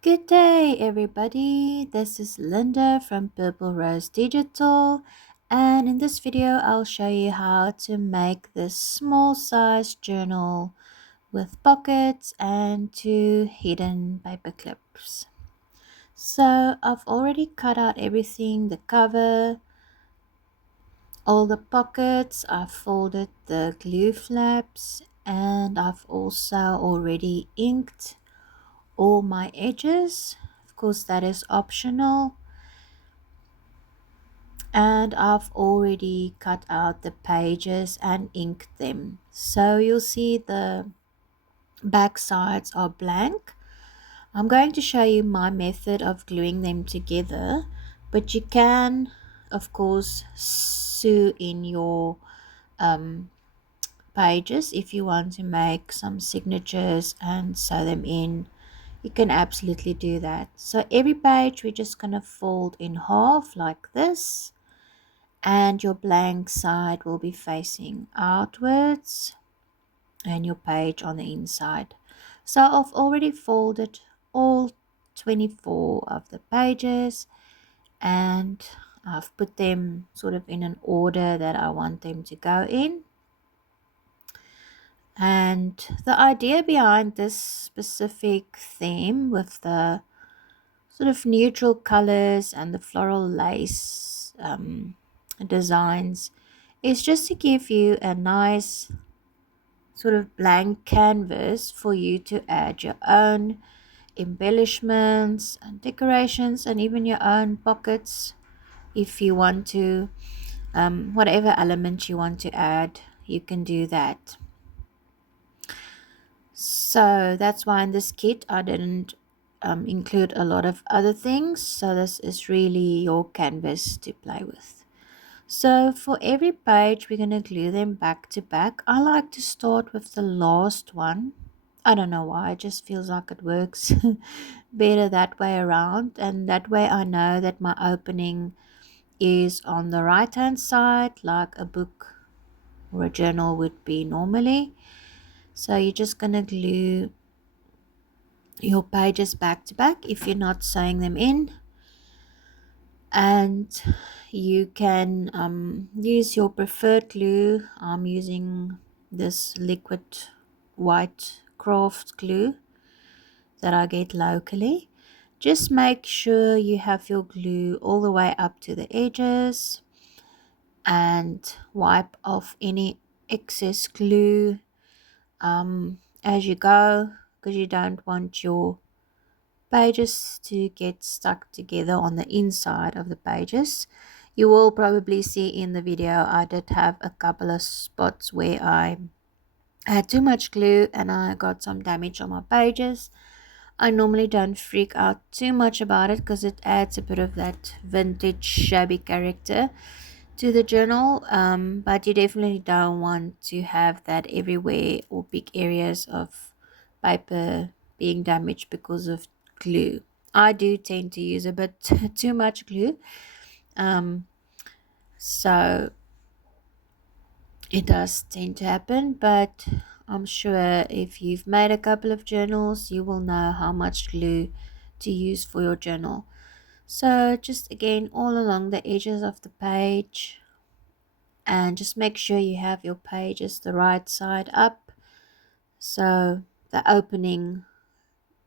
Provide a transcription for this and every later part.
Good day, everybody. This is Linda from Purple Rose Digital, and in this video, I'll show you how to make this small size journal with pockets and two hidden paper clips. So, I've already cut out everything, the cover, all the pockets, I've folded the glue flaps, and I've also already inked all my edges. Of course, that is optional. And I've already cut out the pages and inked them. So you'll see the back sides are blank. I'm going to show you my method of gluing them together, but you can, of course, sew in your um, pages if you want to make some signatures and sew them in. You can absolutely do that. So every page we're just going to fold in half like this, and your blank side will be facing outwards and your page on the inside. So I've already folded all 24 of the pages, and I've put them sort of in an order that I want them to go in. And the idea behind this specific theme with the sort of neutral colors and the floral lace designs is just to give you a nice sort of blank canvas for you to add your own embellishments and decorations and even your own pockets if you want to. Whatever element you want to add, you can do that. So that's why in this kit I didn't include a lot of other things. So this is really your canvas to play with. So for every page, we're going to glue them back to back. I like to start with the last one. I don't know why, it just feels like it works better that way around. And that way I know that my opening is on the right hand side, like a book or a journal would be normally. So you're just going to glue your pages back to back if you're not sewing them in. And you can use your preferred glue. I'm using this liquid white craft glue that I get locally. Just make sure you have your glue all the way up to the edges and wipe off any excess glue as you go, because you don't want your pages to get stuck together on the inside of the pages. You will probably see in the video I did have a couple of spots where I had too much glue and I got some damage on my pages. I normally don't freak out too much about it because it adds a bit of that vintage shabby character to the journal, but you definitely don't want to have that everywhere or big areas of paper being damaged because of glue. I do tend to use a bit too much glue, um, so it does tend to happen, but I'm sure if you've made a couple of journals, you will know how much glue to use for your journal. So just again all along the edges of the page, and just make sure you have your pages the right side up, so the opening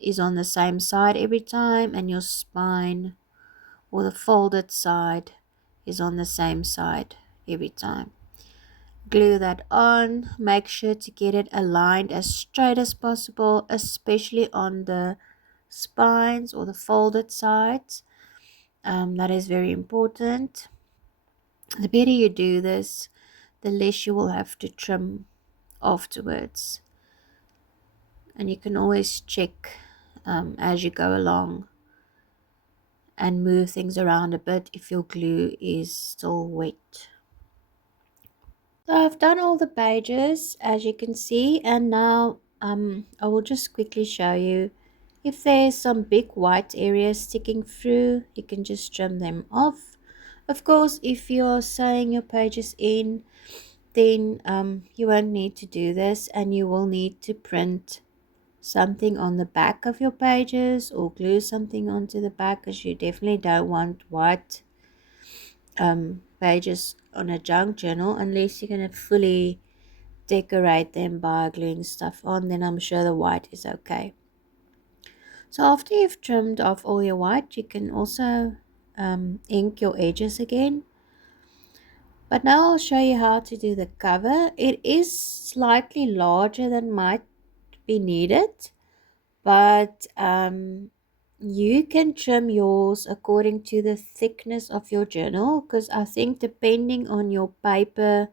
is on the same side every time and your spine or the folded side is on the same side every time. Glue that on. Make sure to get it aligned as straight as possible, especially on the spines or the folded sides. That is very important. The better you do this, the less you will have to trim afterwards. And you can always check as you go along and move things around a bit if your glue is still wet. So I've done all the pages as you can see, and now I will just quickly show you if there's some big white areas sticking through, you can just trim them off. Of course, if you're sewing your pages in, then you won't need to do this, and you will need to print something on the back of your pages or glue something onto the back, because you definitely don't want white pages on a junk journal unless you're going to fully decorate them by gluing stuff on. Then I'm sure the white is okay. So after you've trimmed off all your white, you can also ink your edges again. But now I'll show you how to do the cover. It is slightly larger than might be needed, but you can trim yours according to the thickness of your journal, because I think depending on your paper,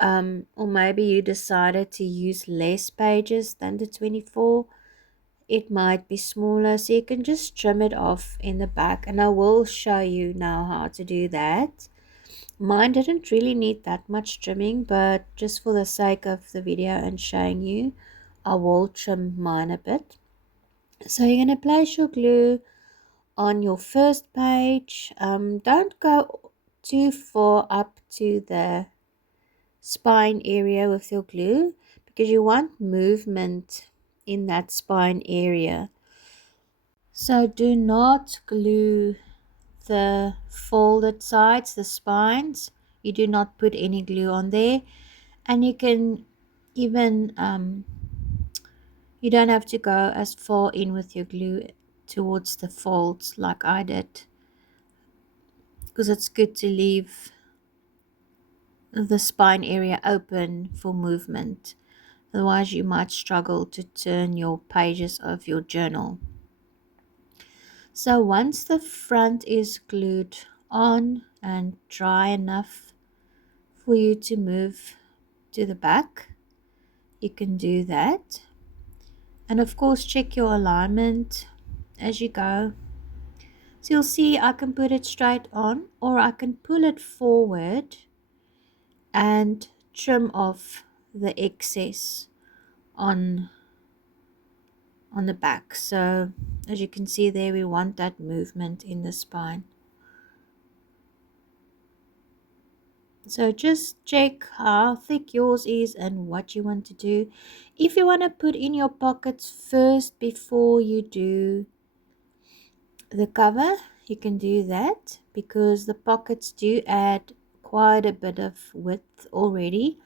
or maybe you decided to use less pages than the 24, it might be smaller, so you can just trim it off in the back, and I will show you now how to do that. Mine didn't really need that much trimming, but just for the sake of the video and showing you, I will trim mine a bit. So you're going to place your glue on your first page. Don't go too far up to the spine area with your glue, because you want movement in that spine area. So do not glue the folded sides, the spines. You do not put any glue on there. And you can even you don't have to go as far in with your glue towards the folds like I did, because it's good to leave the spine area open for movement. Otherwise you might struggle to turn your pages of your journal. So once the front is glued on and dry enough for you to move to the back, you can do that. And of course check your alignment as you go. So you'll see I can put it straight on, or I can pull it forward and trim off the excess on the back. So as you can see there, we want that movement in the spine. So just check how thick yours is and what you want to do. If you want to put in your pockets first before you do the cover, you can do that, because the pockets do add quite a bit of width already,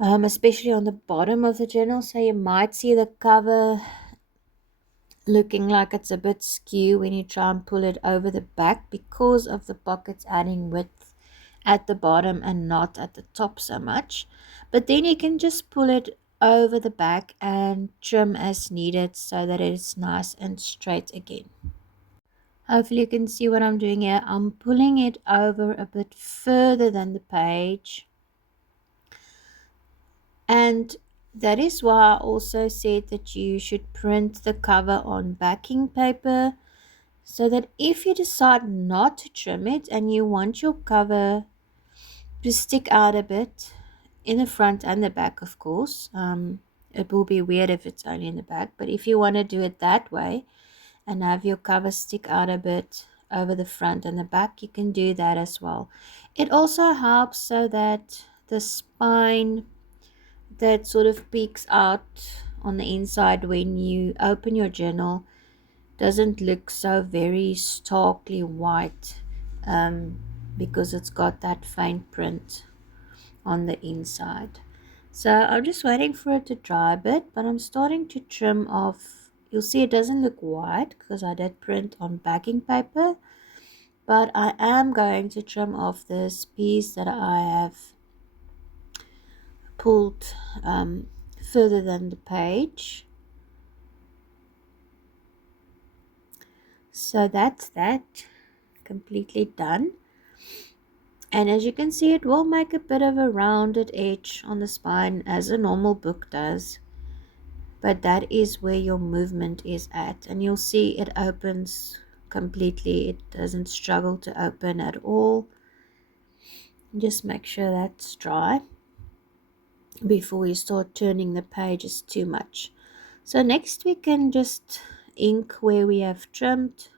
especially on the bottom of the journal. So you might see the cover looking like it's a bit skew when you try and pull it over the back, because of the pockets adding width at the bottom and not at the top so much. But then you can just pull it over the back and trim as needed so that it is nice and straight again. Hopefully you can see what I'm doing here. I'm pulling it over a bit further than the page, and that is why I also said that you should print the cover on backing paper, so that if you decide not to trim it and you want your cover to stick out a bit in the front and the back, of course, it will be weird if it's only in the back, but if you want to do it that way and have your cover stick out a bit over the front and the back, you can do that as well. It also helps so that the spine that sort of peeks out on the inside when you open your journal doesn't look so very starkly white, because it's got that faint print on the inside. So I'm just waiting for it to dry a bit, but I'm starting to trim off. You'll see it doesn't look white because I did print on backing paper, but I am going to trim off this piece that I have pulled further than the page. So that's that, completely done. And as you can see, it will make a bit of a rounded edge on the spine as a normal book does, but that is where your movement is at, and you'll see it opens completely. It doesn't struggle to open at all. Just make sure that's dry before you start turning the pages too much. So next we can just ink where we have trimmed,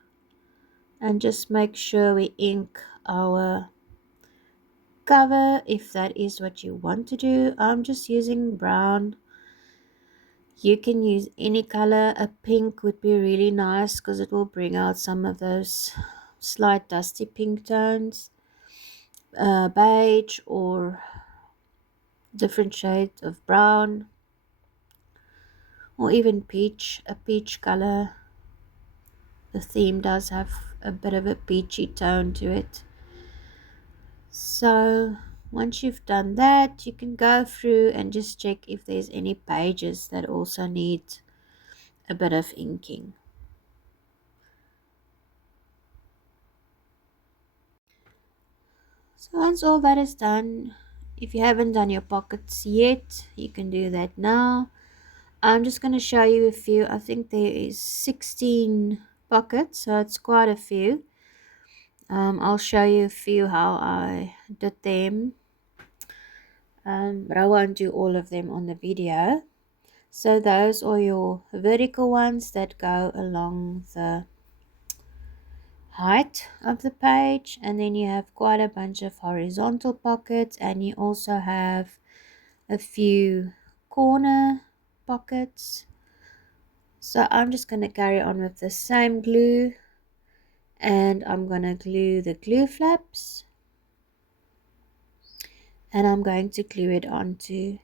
and just make sure we ink our cover if that is what you want to do. I'm just using brown You can use any color. A pink would be really nice because it will bring out some of those slight dusty pink tones. Beige or different shades of brown, or even peach, a peach color. The theme does have a bit of a peachy tone to it. So once you've done that, you can go through and just check if there's any pages that also need a bit of inking. So once all that is done, if you haven't done your pockets yet, you can do that now. I'm just going to show you a few. I think there is 16 pockets, so it's quite a few. I'll show you a few how I did them, but I won't do all of them on the video. So those are your vertical ones that go along the height of the page, and then you have quite a bunch of horizontal pockets, and you also have a few corner pockets. So I'm just going to carry on with the same glue, and I'm going to glue the glue flaps, and I'm going to glue it onto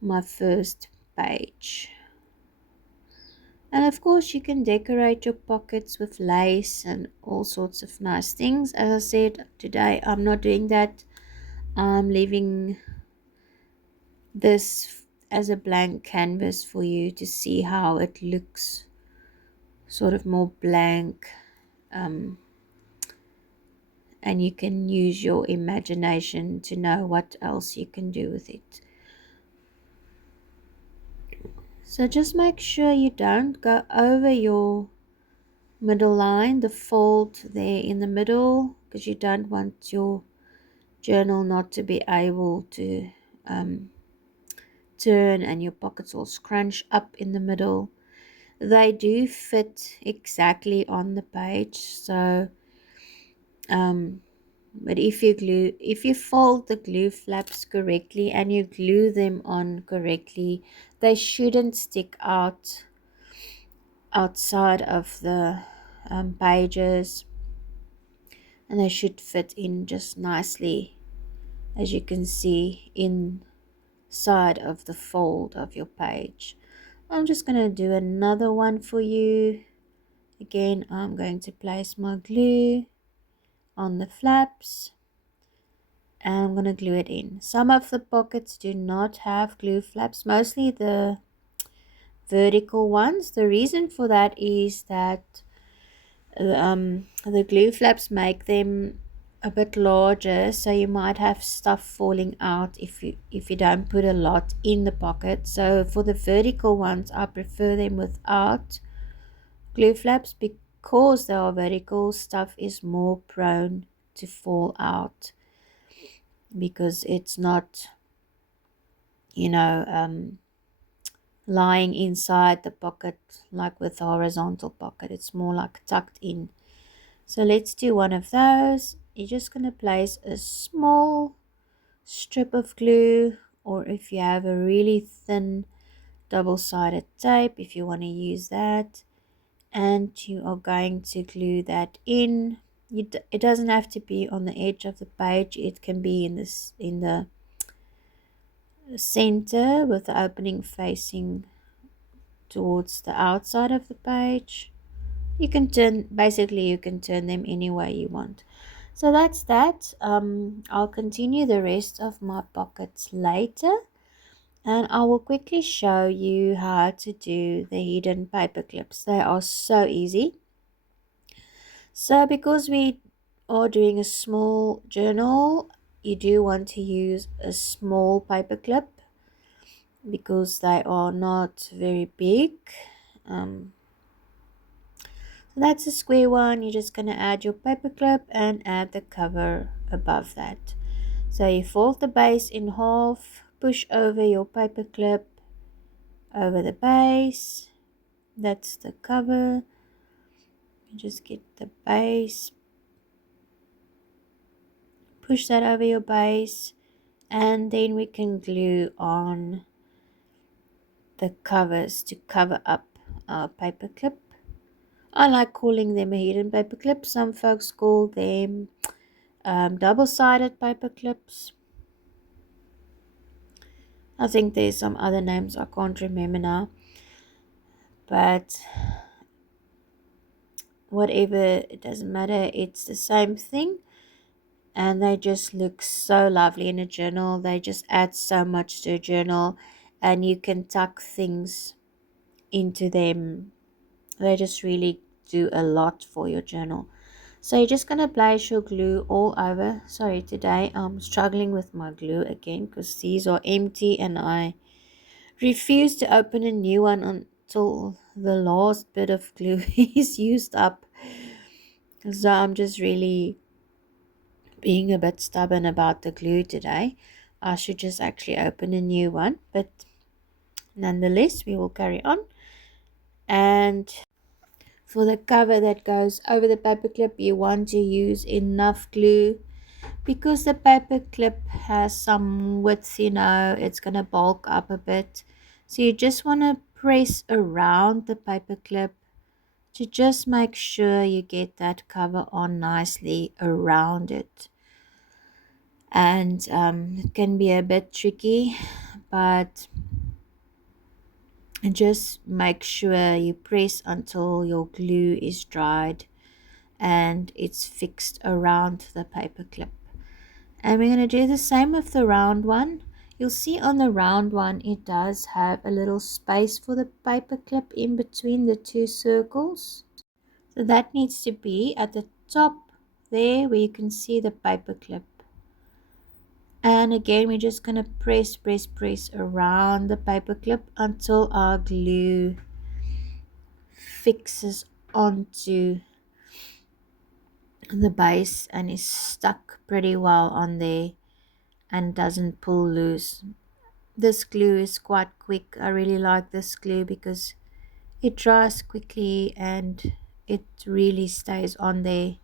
my first page. And of course you can decorate your pockets with lace and all sorts of nice things. As I said, today I'm not doing that. I'm leaving this as a blank canvas for you to see how it looks, sort of more blank, and you can use your imagination to know what else you can do with it. So just make sure you don't go over your middle line, the fold there in the middle, because you don't want your journal not to be able to turn and your pockets all scrunch up in the middle. They do fit exactly on the page, so but if you fold the glue flaps correctly and you glue them on correctly, they shouldn't stick out outside of the pages, and they should fit in just nicely, as you can see, inside of the fold of your page. I'm just going to do another one for you. Again, I'm going to place my glue on the flaps, and I'm going to glue it in. Some of the pockets do not have glue flaps, mostly the vertical ones. The reason for that is that the glue flaps make them a bit larger, so you might have stuff falling out if you don't put a lot in the pocket. So for the vertical ones, I prefer them without glue flaps, because they are vertical, stuff is more prone to fall out, because it's not, you know, lying inside the pocket like with the horizontal pocket. It's more like tucked in. So let's do one of those. You're just going to place a small strip of glue, or if you have a really thin double-sided tape, if you want to use that, and you are going to glue that in. It doesn't have to be on the edge of the page. It can be in the center, with the opening facing towards the outside of the page. You can turn them any way you want. So that's that. I'll continue the rest of my pockets later, and I will quickly show you how to do the hidden paper clips. They are so easy. So because we are doing a small journal, you do want to use a small paper clip because they are not very big. So that's a square one. You're just going to add your paper clip and add the cover above that. So you fold the base in half, push over your paper clip over the base. That's the cover. You just get the base, push that over your base, and then we can glue on the covers to cover up our paperclip. I like calling them a hidden paperclip. Some folks call them double-sided paperclips. I think there's some other names I can't remember now, but whatever, it doesn't matter, it's the same thing, and they just look so lovely in a journal. They just add so much to a journal, and you can tuck things into them. They just really do a lot for your journal. So you're just going to place your glue all over. Sorry, today I'm struggling with my glue again because these are empty and I refuse to open a new one until the last bit of glue is used up. So I'm just really being a bit stubborn about the glue today. I should just actually open a new one, but nonetheless, we will carry on. And for the cover that goes over the paperclip, you want to use enough glue because the paperclip has some width, it's going to bulk up a bit. So you just want to press around the paperclip to just make sure you get that cover on nicely around it. And it can be a bit tricky, but just make sure you press until your glue is dried and it's fixed around the paper clip. And we're going to do the same with the round one. You'll see on the round one it does have a little space for the paper clip in between the two circles. So that needs to be at the top there where you can see the paper clip. And again, we're just going to press around the paper clip until our glue fixes onto the base and is stuck pretty well on there and doesn't pull loose. This glue is quite quick. I really like this glue because it dries quickly and it really stays on there.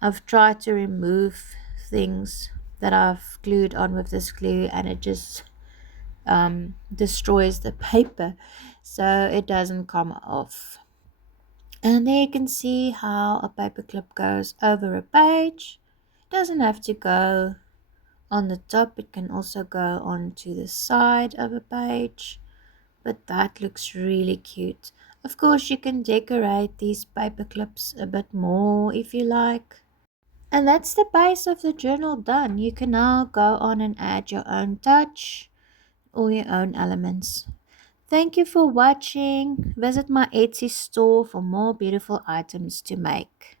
I've tried to remove things that I've glued on with this glue and it just destroys the paper, so it doesn't come off. And there you can see how a paper clip goes over a page. It doesn't have to go on the top, it can also go onto the side of a page, but that looks really cute. Of course, you can decorate these paper clips a bit more if you like. And that's the base of the journal done. You can now go on and add your own touch, all your own elements. Thank you for watching. Visit my Etsy store for more beautiful items to make.